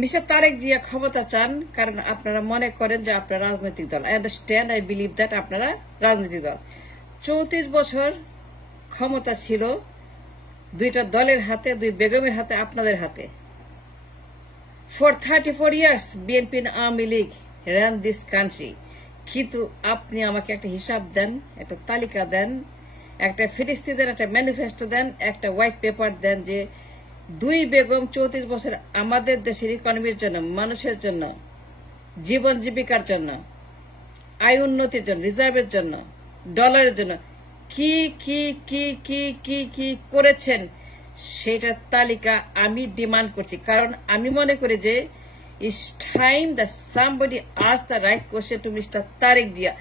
Mister Tarique Zia ক্ষমতা চান কারণ আপনারা মনে করেন যে আপনারা রাজনৈতিক দল। I understand, I believe that আপনারা রাজনৈতিক দল। 34 বছর ক্ষমতা ছিল দুইটা দলের হাতে, দুই বেগমের হাতে, আপনাদের হাতে। For 34 years, BNP and Army League ran this country. কিন্তু আপনি আমাকে একটা হিসাব দেন, একটা তালিকা দেন, একটা ফেরিস্তি দেন, একটা ম্যানিফেস্টো দেন, একটা হোয়াইট পেপার দেন যে দুই বেগম 34 বছর আমাদের দেশের ইকোনমির জন্য, মানুষের জন্য, জীবন জীবিকার জন্য, আয় উন্নতির জন্য, রিজার্ভের জন্য, ডলারের জন্য কি কি কি কি কি কি করেছেন সেটার তালিকা আমি ডিমান্ড করছি। কারণ আমি মনে করি যে it's time that somebody ask the right question to mister Tarique Zia.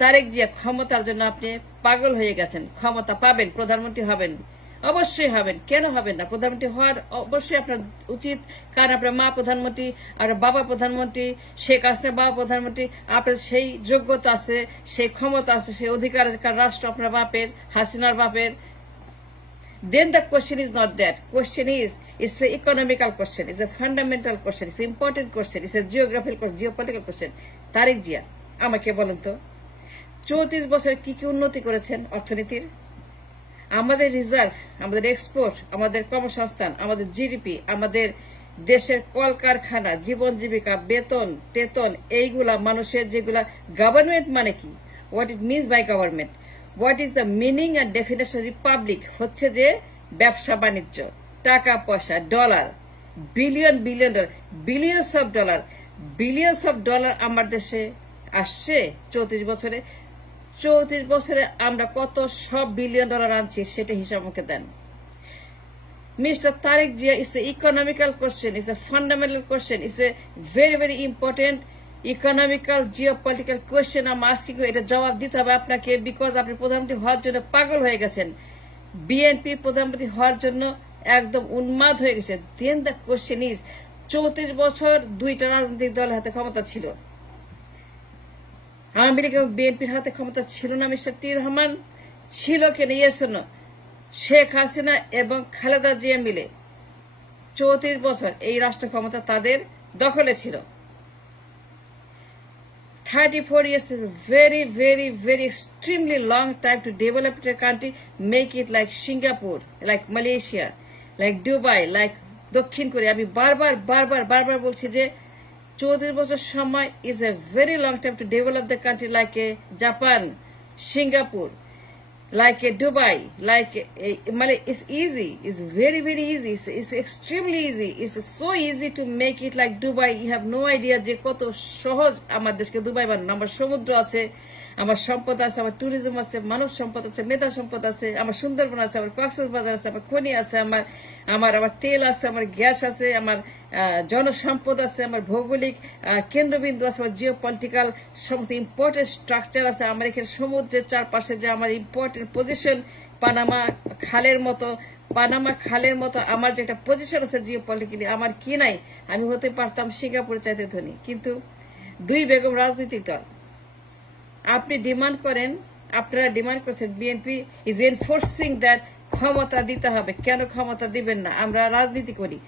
Tarek Zia, ক্ষমতার জন্য আপনি পাগল হয়ে গেছেন। ক্ষমতা পাবেন, প্রধানমন্ত্রী হবেন, অবশ্যই হবেন, কেন হবেন না? প্রধানমন্ত্রী হওয়ার অবশ্যই আপনার উচিত, কারণ আপনার মা প্রধানমন্ত্রী আর বাবা প্রধানমন্ত্রী, শেখ হাসিনা বাবা প্রধানমন্ত্রী, আপনার সেই যোগ্যতা আছে, সেই ক্ষমতা আছে, সেই অধিকার আছে, কারণ রাষ্ট্র আপনার বাপের, হাসিনার বাপের। Then the question is not that. Question is, it's an economical question, it's a fundamental question, it's an important question, it's a geographical question, geopolitical question. Tarique Zia, আমাকে বলেন তো 34 বছরে কি কি উন্নতি করেছেন অর্থনীতির? আমাদের রিজার্ভ, আমাদের এক্সপোর্ট, আমাদের কর্মসংস্থান, আমাদের জিডিপি, আমাদের দেশের কলকারখানা, জীবন জীবিকা, বেতন টেতন, এইগুলা মানুষের যেগুলা, গভর্নমেন্ট মানে কি, what it means by government, what is the meaning and definition. Republic হচ্ছে যে ব্যবসা বাণিজ্য, টাকা পয়সা, dollar, billion billion dollar, billions of dollar আমার দেশে আসছে 34 বছরে। 34 বছরে আমরা কত সব বিলিয়ন ডলার আনছি সেটা হিসাব আমাকে দেন। Mister Tarique Zia, it's a economical question, it's a fundamental question, it's a very very important economical geopolitical question. আমার আজকে এটা জবাব দিতে হবে আপনাকে, বিকজ আপনি প্রধানমন্ত্রী হওয়ার জন্য পাগল হয়ে গেছেন, বিএনপি প্রধানমন্ত্রী হওয়ার জন্য একদম উন্মাদ হয়ে গেছে। দেন দ্য কোয়েশ্চেন ইজ, 34 বছর দুইটা রাজনৈতিক দলের হাতে ক্ষমতা ছিল, আওয়ামী লীগ এবং বিএনপির হাতে ক্ষমতা ছিল না মিস্টার টি রহমান? ছিল কেন? ইয়েস না? শেখ হাসিনা এবং খালেদা জিয়া মিলে 34 বছর এই রাষ্ট্র ক্ষমতা তাদের দখলে ছিল। 34 years is a very, very, very extremely long time to develop a country, make it like Singapore, like Malaysia, like Dubai, like দক্ষিণ কোরিয়া। আমি বারবার বারবার বারবার বলছি যে 34 বছর সময় is a very long time to develop the country like a Japan, Singapore, like a Dubai, like it's easy, it's very very easy, it's extremely easy, it's so easy to make it like Dubai. You have no idea যে কত সহজ আমার দেশকে Dubai বানানো। আমার সমুদ্র আছে, আমার সম্পদ আছে, আমার ট্যুরিজম আছে, মানব সম্পদ আছে, মেধা সম্পদ আছে, আমার সুন্দরবন আছে, আমার কক্সবাজার আছে, আমার খনি আছে, আমার আমার আমার তেল আছে, আমার গ্যাস আছে, আমার জনসম্পদ আছে, আমার ভৌগোলিক কেন্দ্রবিন্দু আছে, আমার জিওপলিটিক্যাল সমস্ত ইম্পর্টেন্ট স্ট্রাকচার আছে। আমার এখানে সমুদ্রের চারপাশে যে আমার ইম্পর্টেন্ট পজিশন, পানামা খালের মতো আমার যে একটা পজিশন আছে জিওপলিটিক্যালি, আমার কি নাই? আমি হতে পারতাম সিঙ্গাপুরের চাইতে ধনী। কিন্তু দুই বেগম রাজনৈতিক দল, আপনি ডিমান্ড করেন, আপনারা ডিমান্ড করছেন বিএনপি ইজ এনফোর্সিং দ্যাট ক্ষমতা দিতে হবে। কেন ক্ষমতা দিবেন না? আমরা রাজনীতি করি,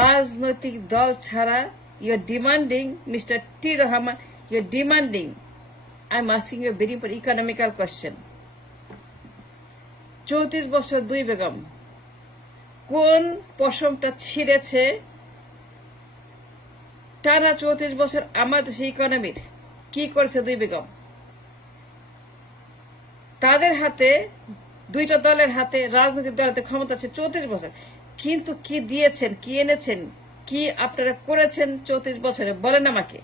রাজনৈতিক দল ছাড়া your demanding mister T Rahman, your demanding, I am asking you very economical question. 34 বছর দুই বেগম কোন পশমটা ছিঁড়েছে টানা 34 বছর আমার দেশে ইকোনমির? কি করেছে দুই বেগম? তাদের হাতে, দুইটা দলের হাতে, রাজনৈতিক দলের হাতে ক্ষমতা আছে 34 বছর, কিন্তু কি দিয়েছেন, কি এনেছেন, কি আপনারা করেছেন 34 বছরে? বলেন আমাকে।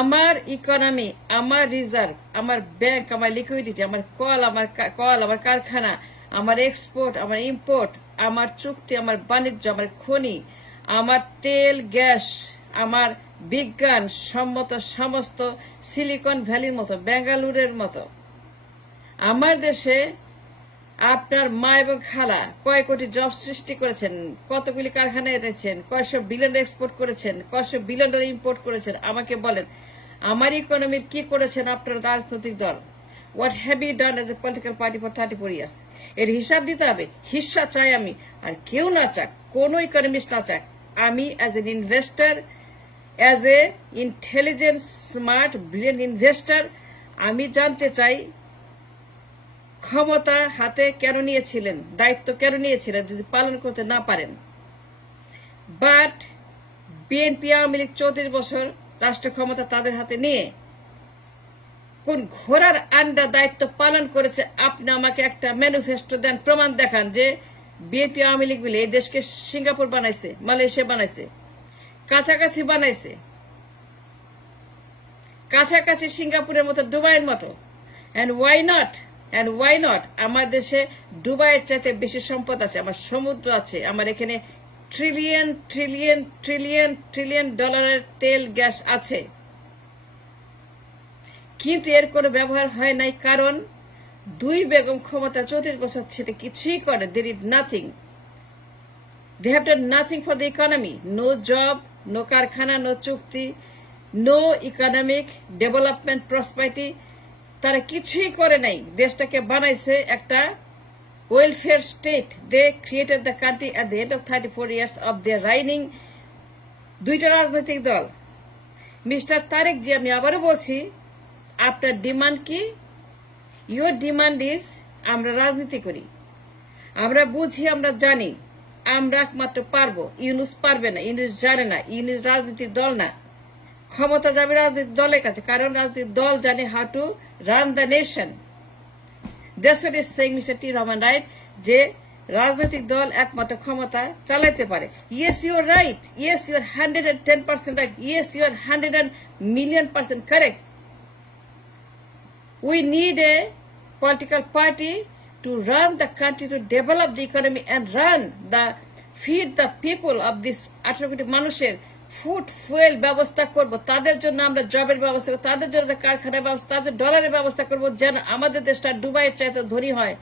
আমার ইকোনমি, আমার রিজার্ভ, আমার ব্যাংক, আমার লিকুইডিটি, আমার কল, আমার কারখানা, আমার এক্সপোর্ট, আমার ইম্পোর্ট, আমার চুক্তি, আমার বাণিজ্য, আমার খনি, আমার তেল গ্যাস, আমার বিজ্ঞান সম্মত সমস্ত সিলিকন ভ্যালির মতো, বেঙ্গালুরের মতো আমার দেশে আপনার মা এবং খালা কয় কোটি জব সৃষ্টি করেছেন, কতগুলি কারখানা এনেছেন, কয়শো বিলিয়ন এক্সপোর্ট করেছেন, কয়শো বিলিয়ন ডলার ইম্পোর্ট করেছেন। আমাকে বলেন, আমার ইকোনমির কি করেছেন আপনার রাজনৈতিক দল? What have you done as a political party for 34 years? এর হিসাব দিতে হবে। হিস্সা চাই আমি, আর কেউ না চাক, কোন ইকোনমিস্ট না চাক, আমি as an investor, as a intelligent smart brilliant investor, আমি জানতে চাই ক্ষমতা হাতে কেন নিয়েছিলেন, দায়িত্ব কেন নিয়েছিলেন যদি পালন করতে না পারেন। বাট বিএনপি আওয়ামী লীগ 34 বছর রাষ্ট্র ক্ষমতা তাদের হাতে নিয়ে কোন ঘোড়ার আন্ডা দায়িত্ব পালন করেছে? আপনি আমাকে একটা ম্যানিফেস্টো দেন, প্রমাণ দেখান যে বিএনপি আওয়ামী লীগ মিলে এই দেশকে সিঙ্গাপুর বানাইছে, মালয়েশিয়া বানাইছে, কাছাকাছি বানাইছে, কাছাকাছি সিঙ্গাপুরের মতো, দুবাইয়ের মতো। And why not? আমার দেশে দুবাইয়ের চাইতে বেশি সম্পদ আছে, আমার সমুদ্র আছে, আমার এখানে ট্রিলিয়ন ট্রিলিয়ন ট্রিলিয়ন ট্রিলিয়ন ডলারের তেল গ্যাস আছে, কিন্তু এর কোনো ব্যবহার হয় নাই। কারণ দুই বেগম ক্ষমতা 34 বছর সেটা কিছুই করে। There is nothing, they have done nothing for the economy. No job, no কারখানা, নো চুক্তি, নো ইকোনমিক ডেভেলপমেন্ট, প্রসপারিটি, তারা কিছুই করে নাই। দেশটাকে বানাইছে একটা welfare state. They created the country at the end of 34 years of their reigning. দুইটা রাজনৈতিক দল। মিস্টার তারেক জি, আমি আবারও বলছি, আপনার ডিমান্ড কি? ইউর ডিমান্ড ইজ আমরা রাজনীতি করি, আমরা বুঝি, আমরা জানি, আমরা একমাত্র পারবো। ইউনুস পারবে না, ইউনুস জানে না, ইউনুস রাজনীতির দল না। ক্ষমতা যাবে রাজনৈতিক দলের কাছে, কারণ রাজনৈতিক দল জানে how to run the nation. That's what is saying mister T Rahman right, যে রাজনৈতিক দল একমাত্র ক্ষমতা চালাইতে পারে। Yes, you are right. Yes, you are 110% right. Yes, you are 100,000,000,000% correct. We need a political party to run the country, to develop the economy and feed the people of this 18 কোটি মানুষের food fuel ব্যবস্থা করব। তাদের জন্য আমরা জবের ব্যবস্থা করব, তাদের জন্য কারখানার ব্যবস্থা, তাদের ডলারের ব্যবস্থা করব, যেন আমাদের দেশটা দুবাইয়ের চাইতে ধনী হয়,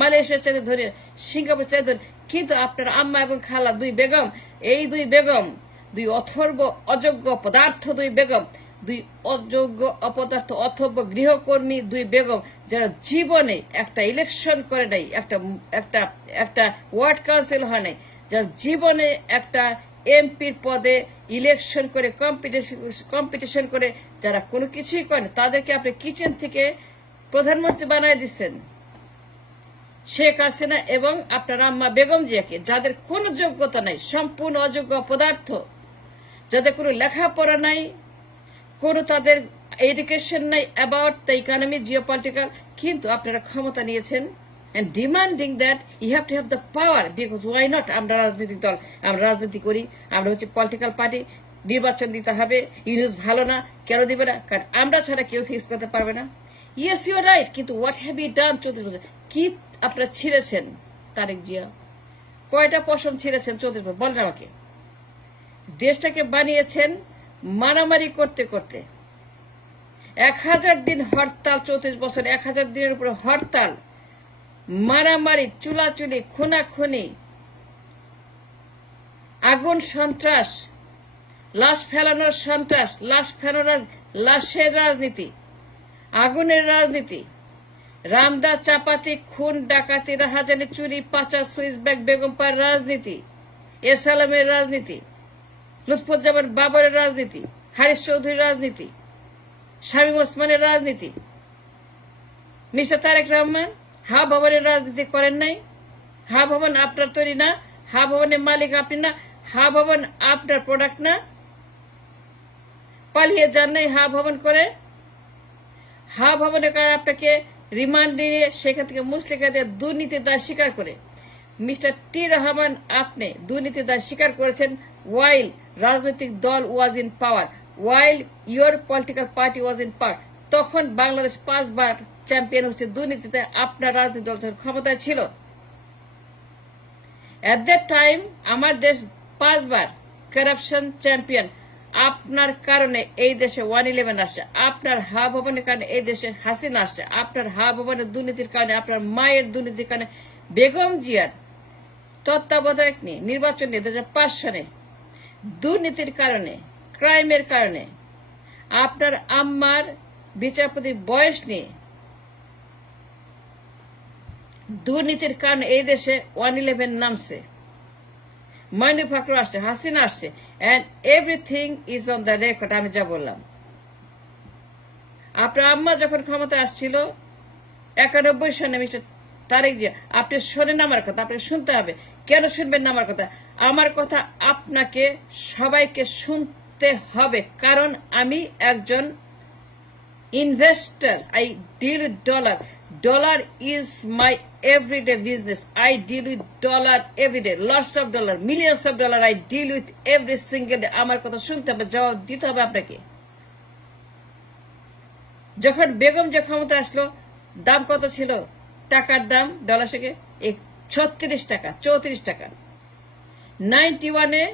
মালয়েশিয়ার চাইতে ধনী, সিঙ্গাপুর চাইতে ধনী। কিন্তু আপনার আম্মা এবং খালা দুই বেগম, এই দুই বেগম, দুই অথর্ব অযোগ্য পদার্থ, দুই বেগম, দুই অযোগ্য অপদার্থ অথর্ব গৃহকর্মী, দুই বেগম, যারা জীবনে একটা ইলেকশন করে নাই, একটা ওয়ার্ড কাউন্সিল হয় নাই, যারা জীবনে একটা এমপির পদে ইলেকশন করে কম্পিটিশন করে, যারা কোনো কিছুই করেন, তাদেরকে আপনি কিচেন থেকে প্রধানমন্ত্রী বানায় দিচ্ছেন। শেখ হাসিনা এবং আপনার আম্মা বেগম জিয়াকে, যাদের কোনো যোগ্যতা নাই, সম্পূর্ণ অযোগ্য পদার্থ, যাদের কোনো লেখাপড়া নাই, কোনো তাদের এডুকেশন নাই অ্যাবাউট দ্য ইকোনমি, জিওপলিটিক্যাল, কিন্তু আপনারা ক্ষমতা নিয়েছেন and demanding that you have to have the power, because why not? আমরা রাজনৈতিক দল, আমরা রাজনীতি করি, আমরা হচ্ছে পলিটিক্যাল পার্টি, নির্বাচন দিতে হবে। ইউনুস ভালো না, কেন দিবে না? কারণ আমরা ছাড়া কেউ ফিক্স করতে পারবে না। ইয়েস, ইউ আর রাইট, কিন্তু হোয়াট হ্যাভ ইউ ডান 34 বছর? কি আপনারা ছিঁড়েছেন? তারেক জিয়া কয়টা পশম ছিঁড়েছেন 34 বছর? বলেন আমাকে। দেশটাকে বানিয়েছেন মারামারি করতে করতে। 1000 দিন হরতাল, 34 বছর 1000 দিনের উপরে হরতাল, মারামারি, চুলাচুলি, খুনাখুনি, আগুন সন্ত্রাস, লাশ ফেলানোর সন্ত্রাস, লাশের রাজনীতি, আগুনের রাজনীতি, রামদা চাপাতি, খুন, ডাকাতি, রাহাজানি, চুরি, পাচার, সুইস ব্যাগ, বেগমপার রাজনীতি, এসালামের রাজনীতি, লুৎফুজ্জামান বাবরের রাজনীতি, হারিস চৌধুরীর রাজনীতি, শামীম ওসমানের রাজনীতি, মিস্টার তারেক রহমান হা ভবনের রাজনীতি করেন নাই? হা ভবন আপনার তৈরি না? হা ভবনের মালিক আপনি না? হা ভবন আপনার প্রোডাক্ট না? পালিয়ে যান নাই হা ভবন করে? হা ভবনের কারণে আপনাকে রিমান্ড নিয়ে সেখান থেকে মুসলিকা দিয়ে দুর্নীতির দায় স্বীকার করে। মিস্টার টি রহমান, আপনি দুর্নীতির দায় স্বীকার করেছেন ওয়াইল রাজনৈতিক দল was in power, while your political party was in পাওয়ার। তখন বাংলাদেশ 5 বার চ্যাম্পিয়ন হচ্ছে দুর্নীতিতে, আপনার রাজনৈতিক দল ক্ষমতায় ছিল। এট দ্যাট টাইম আমার দেশ 5 বার কারাপশন চ্যাম্পিয়ন। আপনার কারণে এই দেশে 111 আসছে, আপনার হা ভবনের কারণে এই দেশে হাসিনা আসছে, আপনার হা ভবনের দুর্নীতির কারণে, আপনার মায়ের দুর্নীতির কারণে, বেগম জিয়ার তত্ত্বাবধায়ক নিয়ে নির্বাচন নিয়ে 2005 সনে দুর্নীতির কারণে, ক্রাইমের কারণে, আপনার আম্মার বিচারপতির বয়স নিয়ে দুর্নীতির কারণে এই দেশে 111 নামছে। মাইনুল ফখরুল আসছে, হাসিনা আসছে, and everything is on the record. আমি যা বললাম, আপনার আম্মা যখন ক্ষমতা আসছিল 91 সনে মিস্টার তারেক জিয়া, আপনি শোনেন আমার কথা, আপনাকে শুনতে হবে। কেন শুনবেন না আমার কথা? আমার কথা আপনাকে সবাইকে শুনতে হবে, কারণ আমি একজন investor. I deal with dollar. Dollar is my everyday business. I deal with dollar every day. Lots of dollar, millions of dollar I deal with every single day. আমার কথা শুনতে হবে, জবাব দিতে হবে আপনাকে। যখন বেগম যে ক্ষমতা আসলো, দাম কত ছিল? টাকার দাম ডলার থেকে 36 টাকা, 34 টাকা। 91-এ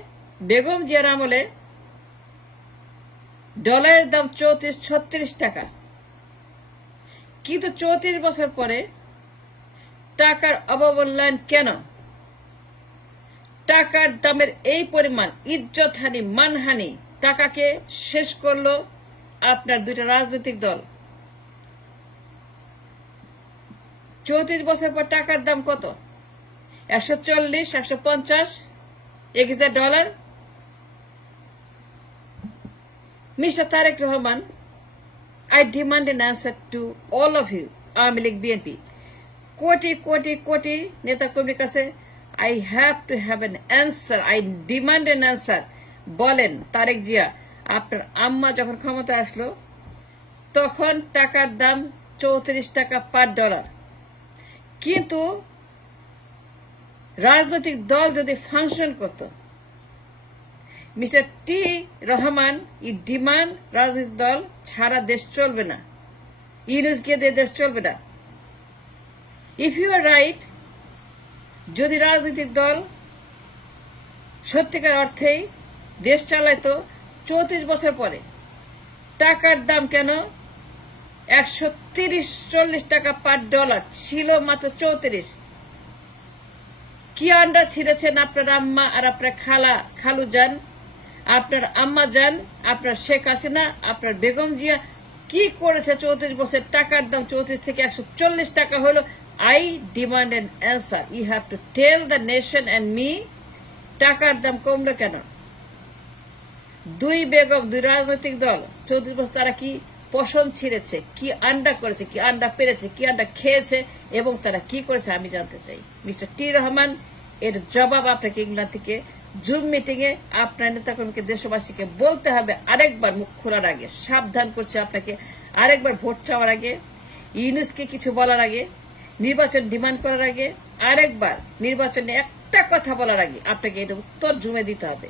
বেগম জিয়ার আমলে ডলারের দাম 34-36 টাকা। কিন্তু 34 বছর পরে টাকার অবমূল্যায়ন কেন? টাকার দামের এই পরিমাণ, ইজ্জতহানি, মানহানি, টাকাকে শেষ করলো আপনার দুইটা রাজনৈতিক দল। 34 বছর পর টাকার দাম কত? 140, 150, $1,000। Mr. Tariq Rahman, I demand an answer to all of you, Awami League BNP. কোটি নেতা কর্মীর কাছে I have to have an answer. I demand an answer. বলেন তারেক জিয়া, আপনার আম্মা যখন ক্ষমতা আসলো তখন টাকার দাম 34 টাকা পার ডলার। কিন্তু রাজনৈতিক দল যদি ফাংশন করত, মিস্টার টি রহমান, ই ডিমান্ড রাজনৈতিক দল ছাড়া দেশ চলবে না, ইউনুসকে দিয়ে দেশ চলবে না। ইফ ইউ আর রাইট, যদি রাজনৈতিক দল সত্যিকার অর্থেই দেশ চালাইতো 34 বছর পরে টাকার দাম কেন 130-140 টাকা পার ডলার ছিল? মাত্র 34। কি আন্ডা ছিঁড়েছেন আপনার আম্মা আর আপনার খালু যান, আপনার আম্মা যান, আপনার শেখ হাসিনা, আপনার বেগম জিয়া কি করেছে 34 বছর? টাকার দাম 34 থেকে 140 টাকা হলো। I demand an answer. You have to tell the nation and me, টাকার দাম কমলো কেন? দুই বেগম, দুই রাজনৈতিক দল 34 বছর তারা কি পশম ছিঁড়েছে, কি আন্ডা করেছে, কি আন্ডা পেরেছে, কি আন্ডা খেয়েছে, এবং তারা কি করেছে আমি জানতে চাই। মিস্টার টি রহমান, এর জবাব আপনাকে ইংল্যান্ড থেকে জুম মিটিং এ আপনার নেতাকর্মীকে, দেশবাসীকে বলতে হবে। আরেকবার মুখ খোলার আগে সাবধান করছে আপনাকে, আরেকবার ভোট চাওয়ার আগে, ইউনুসকে কিছু বলার আগে, নির্বাচন ডিমান্ড করার আগে, আরেকবার নির্বাচনে একটা কথা বলার আগে আপনাকে এটা উত্তর জুমে দিতে হবে।